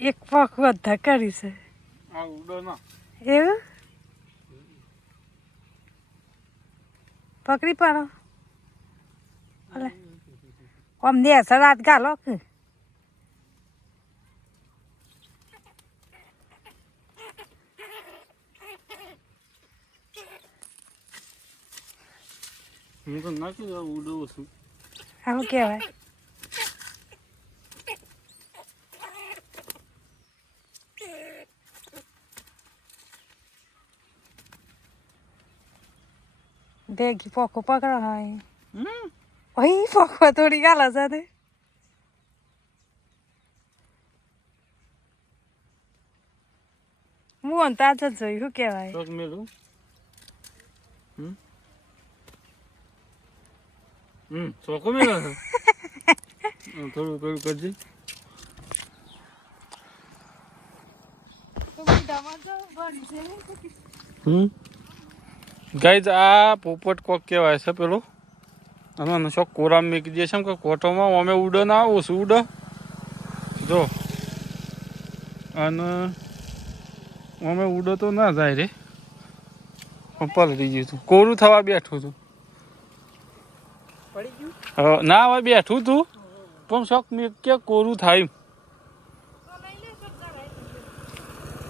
એક પગ વધા કરી છે આ ઉડો ના એવું પકડી પાડો અલે આમ દે સલાદ ગાલો કે હું તો નાખી દઉં ઉડો છું આવું કહેવાય ભેગી પોકો પકડો હોય ઓય પોકો થોડી ગાલા સાથે હું અંતા જ જોઈ શું કહેવાય શોખ મેલું ચોખ્ખો મેલો છે થોડું થોડું કરજે ગાઈઝ આ પોપટ કોક કહેવાય છે પેલો અને શોખ કોરામ મેકી દે છે કે કોટોમાં અમે ઉડો ના આવું છું ઉડો જો અને અમે ઉડો તો ના જાય રે પલટી ગયું તું કોરું થવા બેઠું હતું ના હવે બેઠું તું પણ શોખ મેં કે કોરું થાય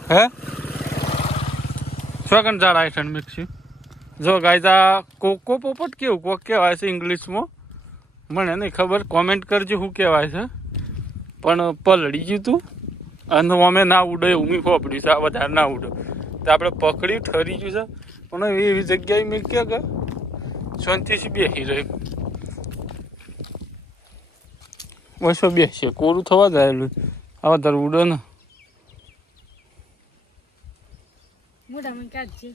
હે શોખન ઝાડ આઈઠન મિક્સી જો ગાય કોકો પોપટ કેવું કોક કહેવાય છે ઇંગ્લિશમાં મને નહીં ખબર કોમેન્ટ કરજો શું કહેવાય છે પણ પલળી ગયું તું અને અમે ના ઉડો એવું મેં ખોપડ્યું છે આ વધારે ના ઉડો તો આપણે પકડ્યું ઠરી ગયું છે પણ એવી જગ્યાએ મેં કે શાંતિથી બેસી રહ્યું બસો બેસીએ કોરું થવા જાયેલું આ વધારે ઉડો ને મોઢામાં કાઢજે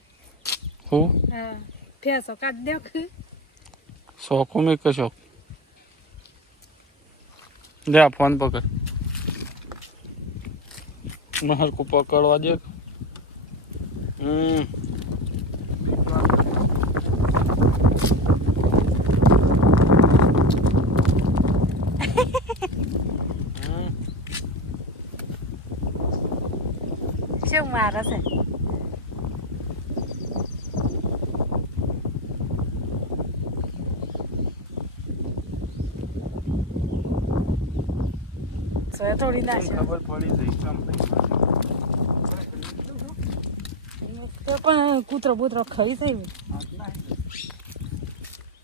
હું હા ફેસો કાઢ દે શોખો મેં કે શોખ લે આ ફોન પકડ મહરકું પકડવા દે શું મારે છે થોડી ના ખબર પડી જઈ તો પણ કૂતરો બૂતરો ખાઈ થઈ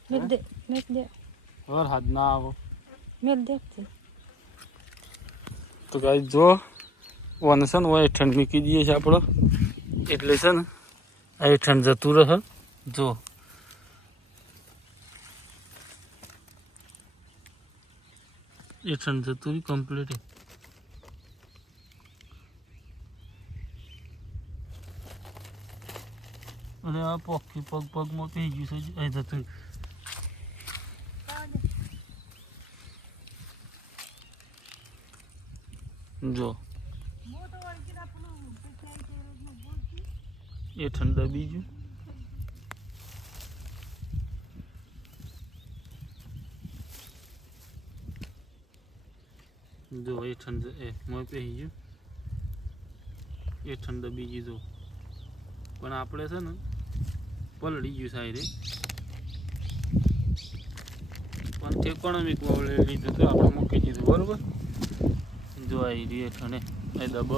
મેલ દે ઓર હાથ ના આવો મેલ દે તો ગાઈ જો વન છે ને હોય ઠંડ મૂકી દઈએ છે આપણો એટલે છે ને આ ઠંડ જતું રહે જો એ ઠંડ જતું રહ્યું કમ્પ્લીટ અને આ પોખી પગમાં પી ગયું છે અહીં જતું જો એ ઠંડ દબી ગયું જો એ ઠંડ એ મોય પહેરી ગયું એ ઠંડ દબી ગયું જો પણ આપણે છે ને પલળી ગયું સાહેબ પણ ઠેકાણું મીકવા લીધું તો આપણે મૂકી દીધું બરોબર જો આવી રહી ઠંડે એ દબ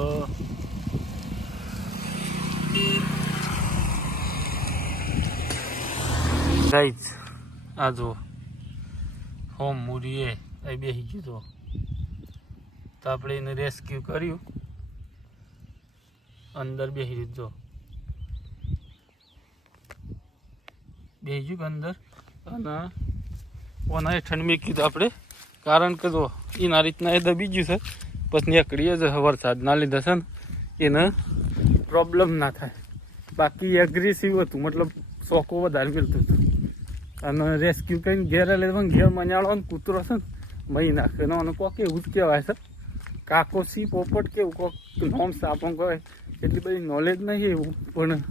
ગાઈઝ આ જો હોમ મૂરીએ એ બેસી ગયું તો આપણે એને રેસ્ક્યુ કર્યું અંદર બેસી દીધો બેસી ગયું અંદર અને ઓના હેઠળ મેં કીધું આપણે કારણ કે જો એના રીતના એ દબી ગયું છે પછી નીકળીએ જ વરસાદના લીધે છે ને એને પ્રોબ્લેમ ના થાય બાકી એગ્રેસિવ હતું મતલબ શોખો વધારે મિલતું હતું અને રેસ્ક્યુ કરીને ઘેર લેવા ઘેર મજાડો ને કૂતરો છે ને મહી નાખે અને કોક એવું જ કહેવાય છે કાકો સી પોપટ કેવું કોક નોમ આપણને કહે એટલી બધી નોલેજ નહીં એવું પણ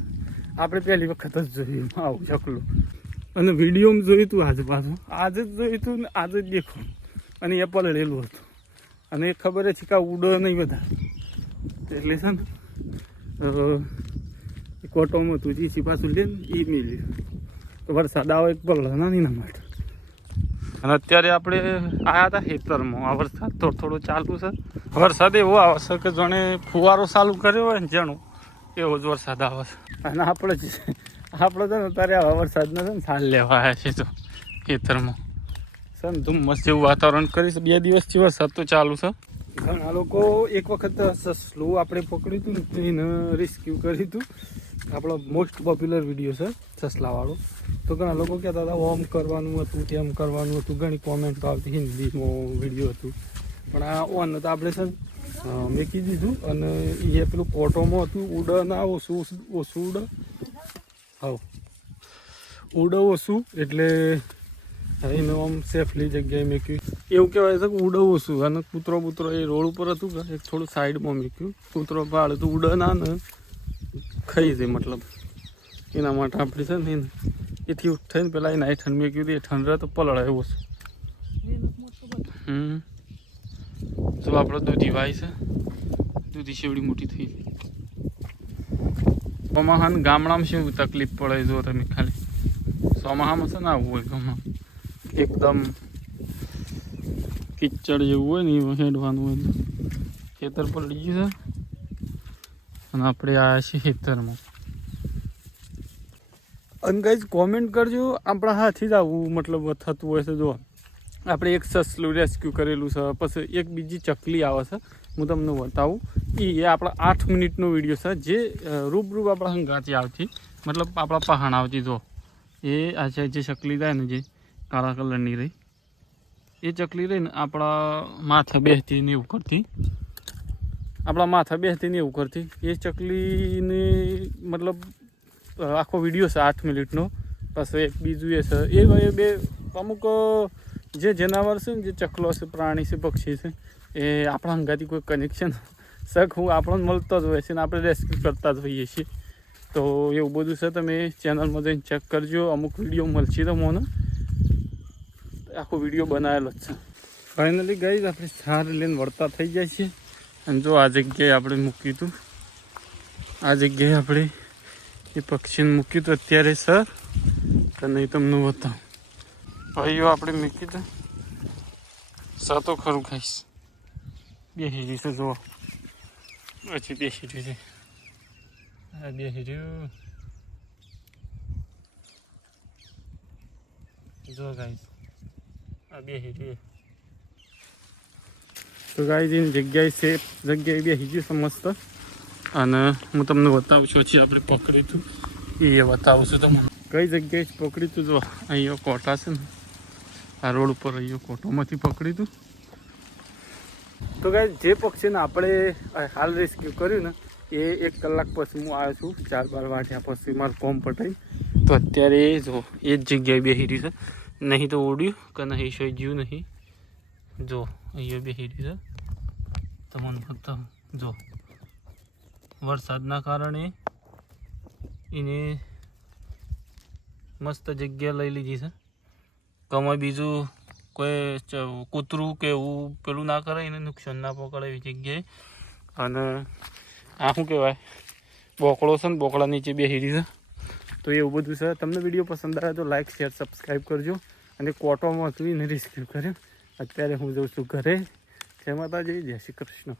આપણે પહેલી વખત જ જોયું આવું શકલું અને વિડીયોમાં જોયું હતું આજે પાછું આજે જ જોયું હતું ને આજે જ દેખો અને એ પલળેલું હતું અને એ ખબર છે કે ઉડો નહીં બધા એટલે છે ને કોટોમાં હતું જીસી પાછું લે ને એ મેલ્યું તો વરસાદ આવે એક પલ્લા નાની ના માટે. અને અત્યારે આપણે આવ્યા હતા ખેતરમાં. આ વરસાદ થોડો ચાલુ છે. વરસાદ એવો આવે છે કે જાણે ફુવારો ચાલુ કર્યો હોય ને જાણું એવો જ વરસાદ આવે છે. અને આપણે છે ને અત્યારે આવા વરસાદના છે ને સાલ લેવા આવ્યા છે તો ખેતરમાં છે ને ધુમ્મસ જેવું વાતાવરણ કરીશ. 2 દિવસથી વરસાદ તો ચાલુ છે. ઘણા લોકો એક વખત સસલું આપણે પકડ્યું હતું ને એને રેસ્ક્યુ કર્યું હતું. આપણો મોસ્ટ પોપ્યુલર વિડીયો છે સસલાવાળો. તો ઘણા લોકો કહેતા હતા ઓમ કરવાનું હતું તેમ કરવાનું હતું. ઘણી કોમેન્ટ આવતી હિન્દીમાં વિડીયો હતું. પણ આ ઓન તો આપણે છે મેકી દીધું. અને એ પેલું કોટોમાં હતું ઉડ ના ઓછું ઉડ હા ઉડ ઓછું એટલે એને આમ સેફલી જગ્યાએ મેક્યું. એવું કહેવાય છે કે ઉડ ઓછું અને કૂતરો એ રોડ ઉપર હતું કે એક થોડું સાઈડમાં મેક્યું. કૂતરો ભાડે તો ઉડ ના ને ખાઈ જાય મતલબ એના માટે આપણે છે ને એથી થઈને પેલા એને ઠંડ મેક્યું હતું. એ ઠંડ તો પલળાય એવું છે. તો આપણો દૂધી વાય છે. દૂધી શેવડી મોટી થઈ ગઈ. ચોમાહાન ગામડામાં શું તકલીફ પડે જો તમે ખાલી ચોમાહામાં છે ને આવવું હોય ગામમાં એકદમ કિચડ જેવું હોય ને એવું હેડવાનું હોય. ખેતર પર લઈ ગયું છે અને આપણે આવ્યા છીએ ખેતરમાં. અને કંઈ કોમેન્ટ કરજો આપણા હાથથી જ આવું મતલબ થતું હોય છે. જો આપણે એક સસલું રેસ્ક્યુ કરેલું છે. પછી એક બીજી ચકલી આવે છે. હું તમને બતાવું. એ આપણા 8 મિનિટનો વિડીયો છે જે રૂબરૂ આપણા હંગાથી આવતી મતલબ આપણા પહાણ આવતી. જો એ આ છે જે ચકલી થાય ને જે કાળા કલરની રહી એ ચકલી રહી ને આપણા માથે બેસતી ને એવું કરતી. એ ચકલીને મતલબ આખો વિડીયો છે 8 મિનિટનો. પછી એક બીજું એ છે એ બે અમુક જે જનાવર છે ને જે ચકલો છે પ્રાણી છે પક્ષી છે એ આપણા હંગાથી કોઈ કનેક્શન શક હું આપણને મળતો જ હોય છે ને આપણે રેસ્ક્યુ કરતા જ હોઈએ છીએ. તો એવું બધું છે. તમે ચેનલમાં જઈને ચેક કરજો. અમુક વિડીયો મળશે તો મને આખો વિડીયો બનાવેલો જ છે. ફાઇનલી ગાઈઝ આપણે સાર લઈને વળતા થઈ જાય છે. અને જો આ જગ્યાએ આપણે મૂક્યું હતું. આ જગ્યાએ આપણે એ પક્ષીને મૂક્યું હતું અત્યારે સર તો નહીં તમને બતાવું. ભાઈઓ આપણે મૂકી દો સાતો ખરું ખાઈશ. બેસી રહ્યું છે જુઓ. પછી બેસી રહ્યું છે. આ બેસી રહ્યું જો ગાઈસ. આ બેસી રહ્યું. તો ગાઈસ એની જગ્યાએ સેફ જગ્યાએ બેસી ગયું છે મસ્ત. અને હું તમને બતાવું છું હજી આપણે પકડ્યું હતું એ બતાવું છું તમને કઈ જગ્યાએ પકડ્યું હતું. જો અહીંયા કોટા છે ને આ રોડ ઉપર અહીંયા કોટોમાંથી પકડ્યું હતું. તો ગાઈસ જે પક્ષીને આપણે હાલ રેસ્ક્યુ કર્યું ને એ 1 કલાક પછી હું આવ્યો છું. 4-12 વાગ્યા પછી મારું કોમ પટાઈ. તો અત્યારે જો એ જ જગ્યાએ બેસી રહ્યું છે. નહીં તો ઉડ્યું કે નહીં સોઈ ગયું નહીં. જો અહીંયા બેસી રહ્યું છે. તમને બતાવું જો વરસાદના કારણે એને મસ્ત જગ્યા લઈ લીધી છે. કમાય બીજું કોઈ કૂતરું કે એવું પેલું ના કરે એને નુકસાન ના પકડે એવી જગ્યાએ. અને આ શું કહેવાય બોકડો છે ને બોકડા નીચે બેસી રહી છે. તો એવું બધું છે. તમને વિડીયો પસંદ આવે તો લાઈક શેર સબસ્ક્રાઈબ કરજો. અને કોટોમાં હતું એને રેસ્ક્યુ કર્યું. અત્યારે હું જઉં છું ઘરે. જય માતાજી, જય શ્રી કૃષ્ણ.